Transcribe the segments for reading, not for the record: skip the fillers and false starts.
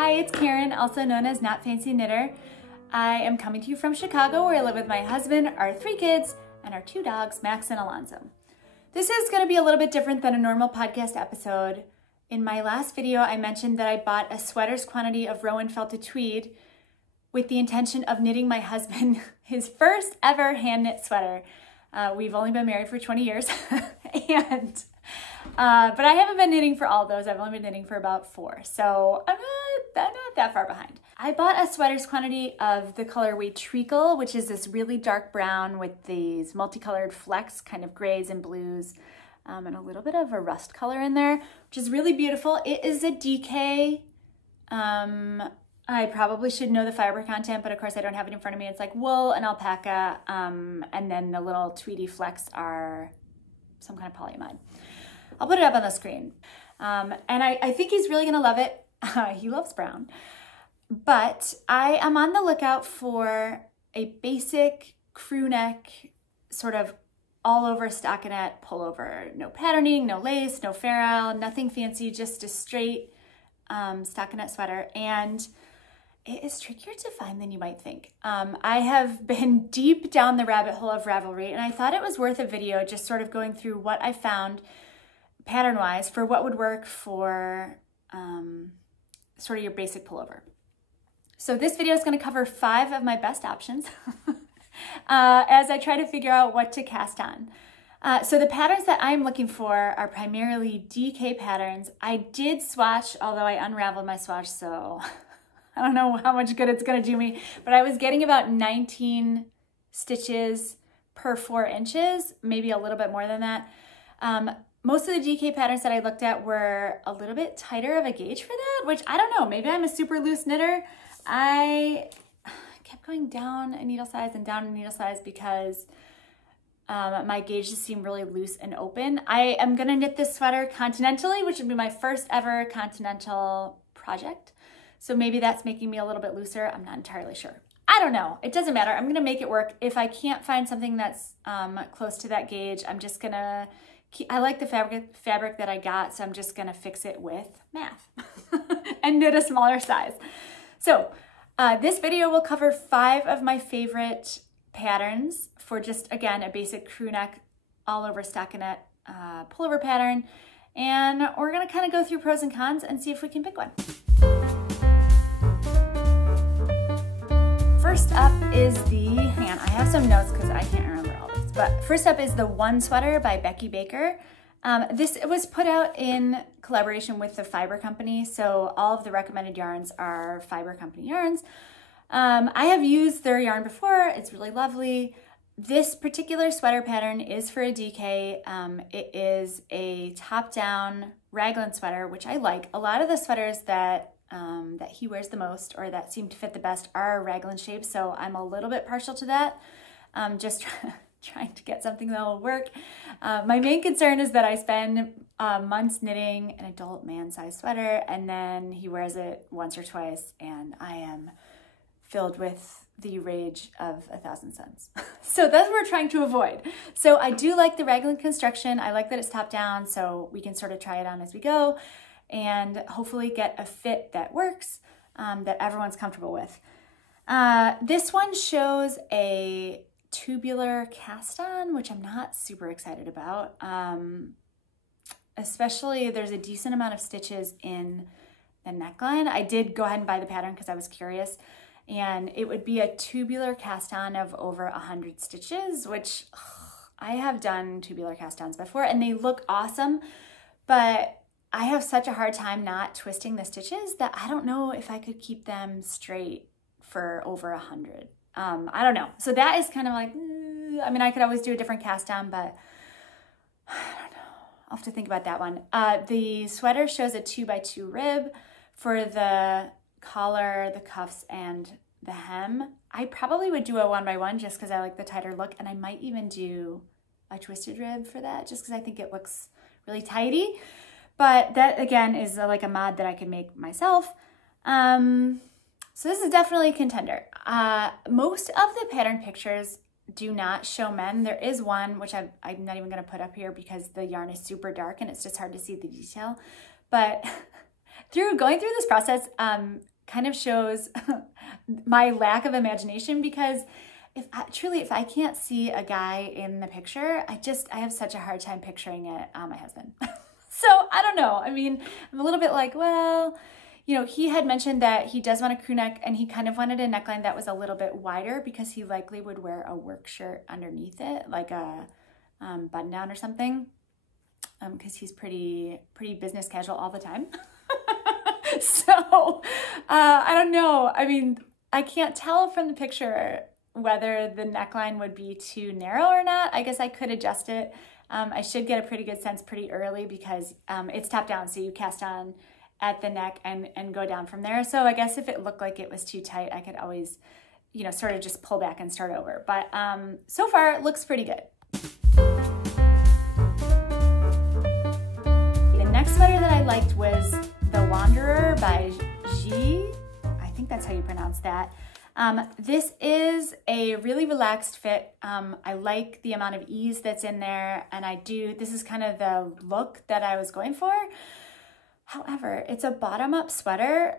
Hi, it's Karen, also known as Not Fancy Knitter. I am coming to you from Chicago, where I live with my husband, our 3 kids, and our 2 dogs, Max and Alonzo. This is going to be a little bit different than a normal podcast episode. In my last video, I mentioned that I bought a sweater's quantity of Rowan felted tweed with the intention of knitting my husband his first ever hand knit sweater. We've only been married for 20 years, but I haven't been knitting for all those. I've only been knitting for about 4, so I'm not that far behind. I bought a sweater's quantity of the colorway Treacle, which is this really dark brown with these multicolored flecks, kind of grays and blues, and a little bit of a rust color in there, which is really beautiful. It is a DK. I probably should know the fiber content, but of course I don't have it in front of me. It's like wool and alpaca, and then the little Tweety flecks are some kind of polyamide. I'll put it up on the screen. And I think he's really gonna love it. He loves brown. But I am on the lookout for a basic crew neck, sort of all over stockinette pullover. No patterning, no lace, no ferrule, nothing fancy, just a straight stockinette sweater. And it is trickier to find than you might think. I have been deep down the rabbit hole of Ravelry, and I thought it was worth a video just sort of going through what I found pattern-wise for what would work for sort of your basic pullover. So this video is going to cover 5 of my best options as I try to figure out what to cast on. So the patterns that I'm looking for are primarily DK patterns. I did swatch, although I unraveled my swatch, so I don't know how much good it's going to do me, but I was getting about 19 stitches per 4 inches, maybe a little bit more than that. Most of the DK patterns that I looked at were a little bit tighter of a gauge for that, which I don't know, maybe I'm a super loose knitter. I kept going down a needle size and down a needle size because my gauge just seemed really loose and open. I am gonna knit this sweater continentally, which would be my first ever continental project. So maybe that's making me a little bit looser. I'm not entirely sure. I don't know. It doesn't matter. I'm gonna make it work. If I can't find something that's close to that gauge, I'm just gonna I like the fabric that I got, so I'm just gonna fix it with math and knit a smaller size. So this video will cover 5 of my favorite patterns for just, again, a basic crew neck all over stockinette pullover pattern. And we're gonna kind of go through pros and cons and see if we can pick one. First up is hang on, I have some notes because I can't remember all this, but first up is the One Sweater by Becky Baker. This was put out in collaboration with the Fiber Company, so all of the recommended yarns are Fiber Company yarns. I have used their yarn before. It's really lovely. This particular sweater pattern is for a DK. It is a top-down raglan sweater, which I like. A lot of the sweaters that he wears the most or that seem to fit the best are raglan shapes, so I'm a little bit partial to that. Just trying to get something that will work. My main concern is that I spend months knitting an adult man-sized sweater, and then he wears it once or twice, and I am filled with the rage of 1,000 suns. So that's what we're trying to avoid. So I do like the raglan construction. I like that it's top down, so we can sort of try it on as we go and hopefully get a fit that works, that everyone's comfortable with. This one shows a tubular cast on, which I'm not super excited about. Especially there's a decent amount of stitches in the neckline. I did go ahead and buy the pattern because I was curious, and it would be a tubular cast on of over 100 stitches, which I have done tubular cast ons before and they look awesome, but I have such a hard time not twisting the stitches that I don't know if I could keep them straight for over 100. I don't know. So that is kind of like, I mean, I could always do a different cast on, but I don't know. I'll have to think about that one. The sweater shows a 2x2 rib for the collar, the cuffs, and the hem. I probably would do a 1x1 just because I like the tighter look, and I might even do a twisted rib for that just because I think it looks really tidy. But that, again, is like a mod that I could make myself. So this is definitely a contender. Most of the pattern pictures do not show men. There is one, which I'm not even gonna put up here because the yarn is super dark and it's just hard to see the detail. But Going through this process kind of shows my lack of imagination, because if I can't see a guy in the picture, I have such a hard time picturing it my husband. So I don't know. I mean, I'm a little bit like, well, you know, he had mentioned that he does want a crew neck, and he kind of wanted a neckline that was a little bit wider because he likely would wear a work shirt underneath it, like a button down or something, because he's pretty business casual all the time. So I don't know. I mean, I can't tell from the picture whether the neckline would be too narrow or not. I guess I could adjust it. I should get a pretty good sense pretty early because it's top down, so you cast on at the neck and go down from there. So I guess if it looked like it was too tight, I could always, you know, sort of just pull back and start over. But so far it looks pretty good. The next sweater that I liked was The Wanderer by G. I think that's how you pronounce that. This is a really relaxed fit. I like the amount of ease that's in there, and this is kind of the look that I was going for. However, it's a bottom-up sweater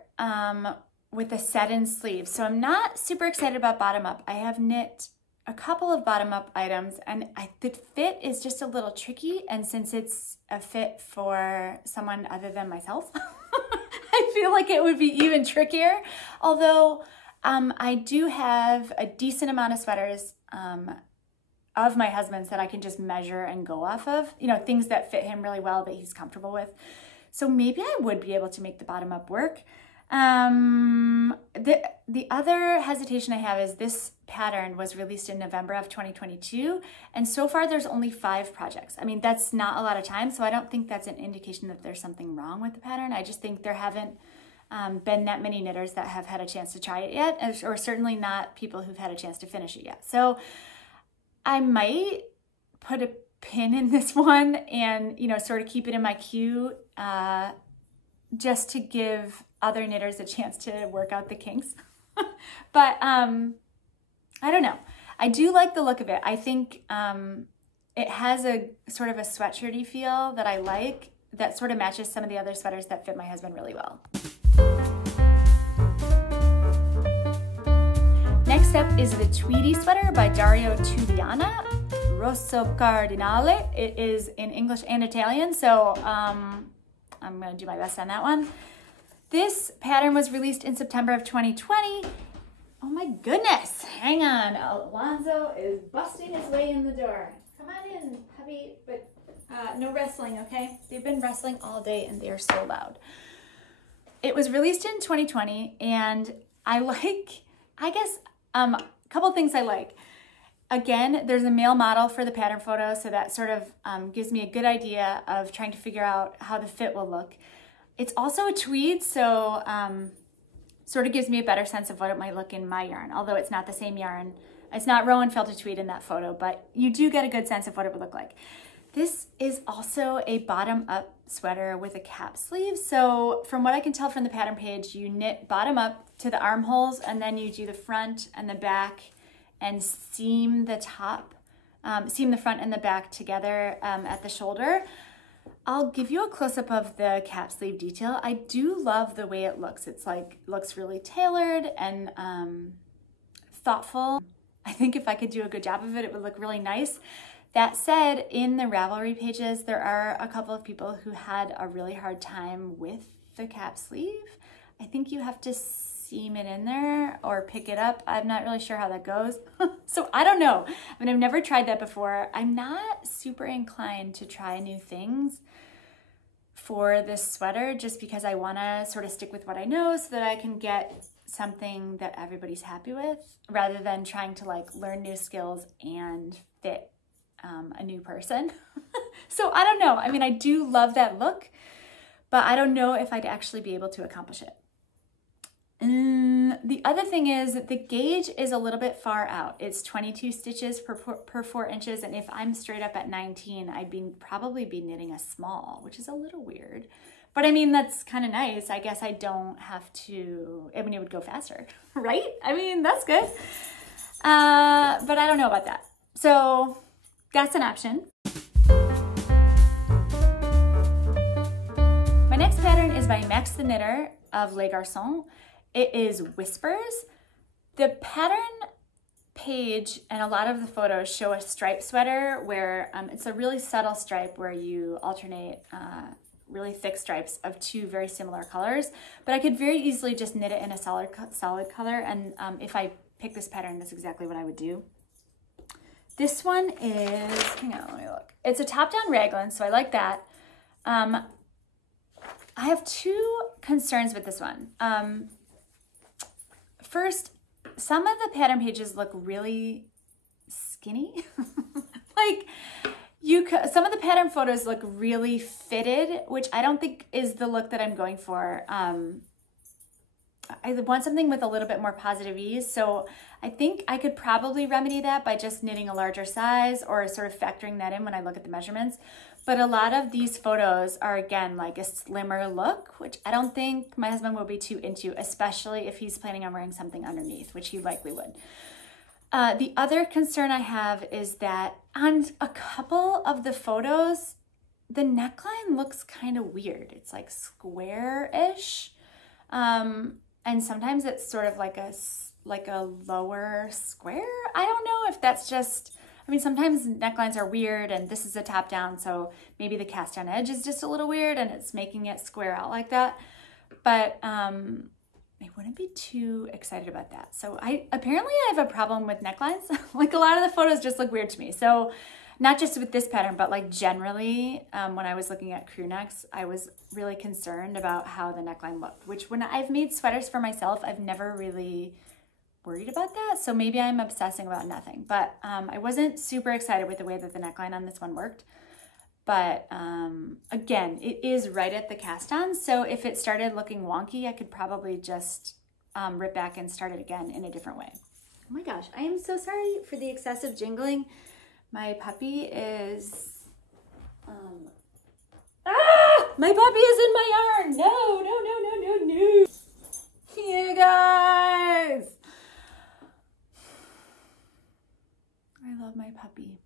with a set-in sleeve, so I'm not super excited about bottom-up. I have knit a couple of bottom-up items, and the fit is just a little tricky, and since it's a fit for someone other than myself, I feel like it would be even trickier, although I do have a decent amount of sweaters of my husband's that I can just measure and go off of, you know, things that fit him really well that he's comfortable with. So maybe I would be able to make the bottom up work. The other hesitation I have is this pattern was released in November of 2022, and so far there's only 5 projects. I mean, that's not a lot of time, so I don't think that's an indication that there's something wrong with the pattern. I just think there haven't been that many knitters that have had a chance to try it yet, or certainly not people who've had a chance to finish it yet. So I might put a pin in this one and, you know, sort of keep it in my queue just to give other knitters a chance to work out the kinks. But I don't know. I do like the look of it. I think it has a sort of a sweatshirty feel that I like, that sort of matches some of the other sweaters that fit my husband really well. Next up is the Tweety sweater by Dario Tuliana, Rosso Cardinale. It is in English and Italian, so I'm gonna do my best on that one. This pattern was released in September of 2020. Oh my goodness, hang on. Alonzo is busting his way in the door. Come on in, hubby, but no wrestling, okay? They've been wrestling all day and they are so loud. It was released in 2020, and I guess, a couple things I like. Again, there's a male model for the pattern photo, so that sort of gives me a good idea of trying to figure out how the fit will look. It's also a tweed, so sort of gives me a better sense of what it might look in my yarn, although it's not the same yarn. It's not Rowan Felted Tweed in that photo, but you do get a good sense of what it would look like. This is also a bottom-up sweater with a cap sleeve. So from what I can tell from the pattern page, you knit bottom up to the armholes, and then you do the front and the back and seam the top, seam the front and the back together at the shoulder. I'll give you a close-up of the cap sleeve detail. I do love the way it looks. It's like, looks really tailored and thoughtful. I think if I could do a good job of it, it would look really nice. That said, in the Ravelry pages, there are a couple of people who had a really hard time with the cap sleeve. I think you have to seam it in there or pick it up. I'm not really sure how that goes. So I don't know. I mean, I've never tried that before. I'm not super inclined to try new things for this sweater just because I want to sort of stick with what I know so that I can get something that everybody's happy with rather than trying to like learn new skills and fit a new person. So I don't know. I mean, I do love that look, but I don't know if I'd actually be able to accomplish it. The other thing is that the gauge is a little bit far out. It's 22 stitches per 4 inches, and if I'm straight up at 19, I'd probably be knitting a small, which is a little weird. But I mean, that's kind of nice. I guess I don't have to, I mean, it would go faster, right? I mean, that's good. But I don't know about that. So that's an option. My next pattern pattern is by Max the Knitter of Les Garçons. It is Whispers. The pattern page and a lot of the photos show a striped sweater where it's a really subtle stripe where you alternate really thick stripes of two very similar colors, but I could very easily just knit it in a solid color, and if I pick this pattern, that's exactly what I would do. This one is, hang on, let me look. It's a top-down raglan, so I like that. I have two concerns with this one. First, some of the pattern pages look really skinny. Like, some of the pattern photos look really fitted, which I don't think is the look that I'm going for. I want something with a little bit more positive ease, so I think I could probably remedy that by just knitting a larger size or sort of factoring that in when I look at the measurements. But a lot of these photos are, again, like a slimmer look, which I don't think my husband will be too into, especially if he's planning on wearing something underneath, which he likely would. The other concern I have is that on a couple of the photos, the neckline looks kind of weird. It's like square-ish. And sometimes it's sort of like a lower square. I don't know if that's just, I mean, sometimes necklines are weird, and this is a top down, so maybe the cast on edge is just a little weird and it's making it square out like that. But I wouldn't be too excited about that. So apparently I have a problem with necklines. Like, a lot of the photos just look weird to me. So not just with this pattern, but like generally, when I was looking at crew necks, I was really concerned about how the neckline looked, which when I've made sweaters for myself, I've never really worried about that. So maybe I'm obsessing about nothing, but I wasn't super excited with the way that the neckline on this one worked. But again, it is right at the cast on. So if it started looking wonky, I could probably just rip back and start it again in a different way. Oh my gosh, I am so sorry for the excessive jingling. My puppy is, my puppy is in my yarn. No, no, no, no, no, no. You guys. I love my puppy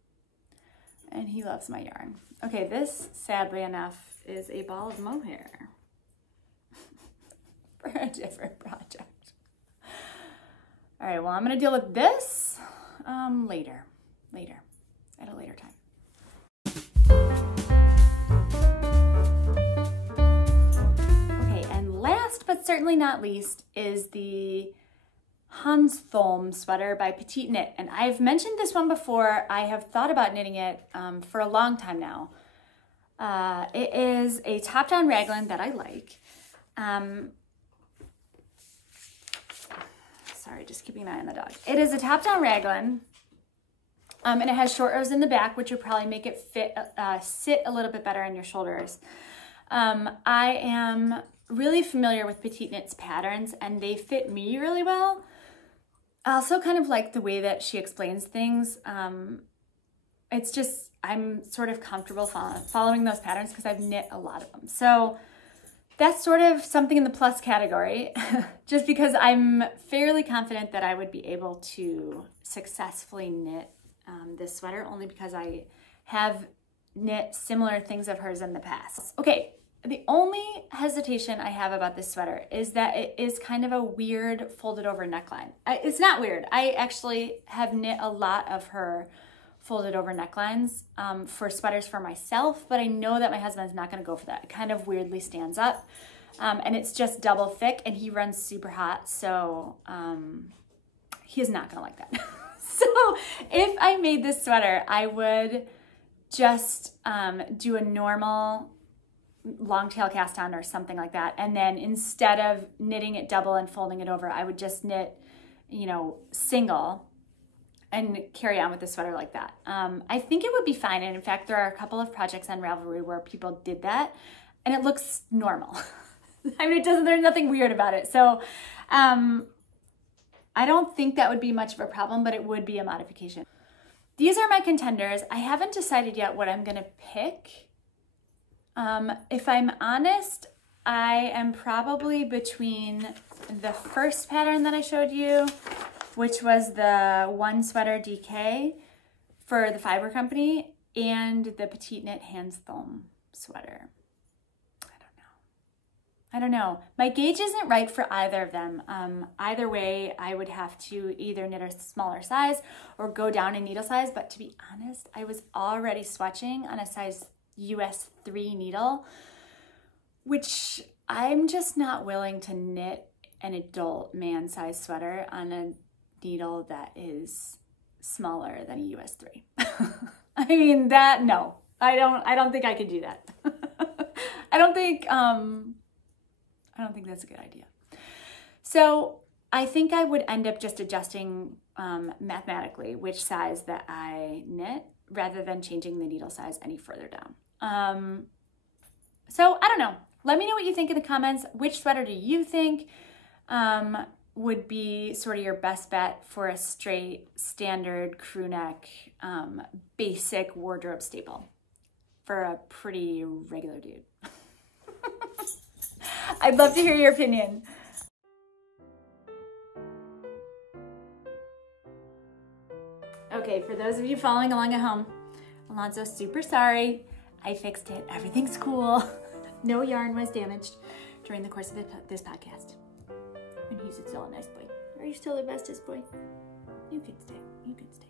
and he loves my yarn. Okay, this, sadly enough, is a ball of mohair for a different project. All right, well, I'm gonna deal with this later, at a later time. Okay, and last but certainly not least is the Hanstholm sweater by PetiteKnit. And I've mentioned this one before. I have thought about knitting it for a long time now. It is a top-down raglan that I like. Sorry, just keeping an eye on the dog. It is a top-down raglan. And it has short rows in the back, which would probably make it sit a little bit better on your shoulders. I am really familiar with PetiteKnit's patterns, and they fit me really well. I also kind of like the way that she explains things. It's just, I'm sort of comfortable following those patterns because I've knit a lot of them. So that's sort of something in the plus category, just because I'm fairly confident that I would be able to successfully knit this sweater, only because I have knit similar things of hers in the past. Okay, the only hesitation I have about this sweater is that it is kind of a weird folded over neckline. It's not weird. I actually have knit a lot of her folded over necklines for sweaters for myself, but I know that my husband's not gonna go for that. It kind of weirdly stands up, and it's just double thick, and he runs super hot, so he is not gonna like that. So if I made this sweater, I would just do a normal long tail cast on or something like that. And then instead of knitting it double and folding it over, I would just knit, you know, single and carry on with the sweater like that. I think it would be fine. And in fact, there are a couple of projects on Ravelry where people did that and it looks normal. I mean, there's nothing weird about it. So I don't think that would be much of a problem, but it would be a modification. These are my contenders. I haven't decided yet what I'm gonna pick. If I'm honest, I am probably between the first pattern that I showed you, which was the One Sweater DK for the Fiber Company, and the PetiteKnit Hanstholm sweater. I don't know. I don't know. My gauge isn't right for either of them. Either way, I would have to either knit a smaller size or go down in needle size. But to be honest, I was already swatching on a size US 3 needle, which I'm just not willing to knit an adult man size sweater on a needle that is smaller than a US 3. I mean, no, I don't think I could do that. I don't think that's a good idea. So I think I would end up just adjusting mathematically which size that I knit rather than changing the needle size any further down. So I don't know. Let me know what you think in the comments. Which sweater do you think would be sort of your best bet for a straight, standard crew neck, basic wardrobe staple for a pretty regular dude? I'd love to hear your opinion. Okay, for those of you following along at home, Alonso's super sorry. I fixed it. Everything's cool. No yarn was damaged during the course of this podcast. And he's still a nice boy. Are you still the bestest boy? You can stay. You can stay.